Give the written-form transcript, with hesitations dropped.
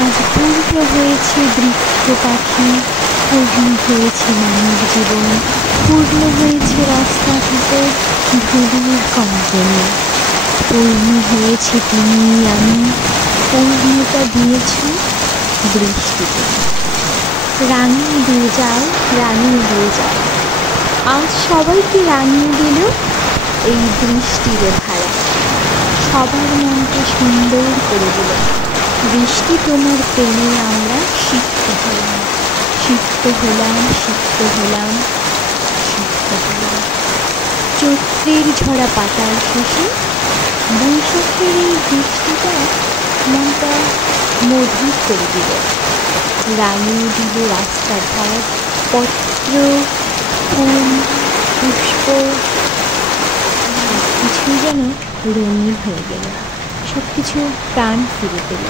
আজ পূর্ণ হয়েছে বৃক্ষ পাখি, পূর্ণ হয়েছে মানব জীবন, পূর্ণ হয়েছে রাস্তাঘাটে ধুলির কঙ্কনে, পূর্ণ হয়েছে তুমি আমি, পূর্ণতা দিয়েছ বৃষ্টিতে। রাঙিয়ে দিয়ে যাও, রাঙিয়ে দিয়ে যাও, আজ সবাইকে রাঙিয়ে দিল এই বৃষ্টির ধারা, সবার মনকে সুন্দর করে দিল। বৃষ্টি তোমার প্রেমে আমরা সিক্ত হলাম, সিক্ত হলাম, সিক্ত হলাম, সিক্ত হলাম। চৈত্রের ঝরা পাতার শেষে বৈশাখের এই বৃষ্টিটা মনটা মধুর করে দিল, রাঙিয়ে দিল রাস্তার ধার, পত্র, ফুল, পুষ্প, সব কিছুই যেন রঙিন হয়ে গেল, সব কিছু প্রাণ ফিরে পেল।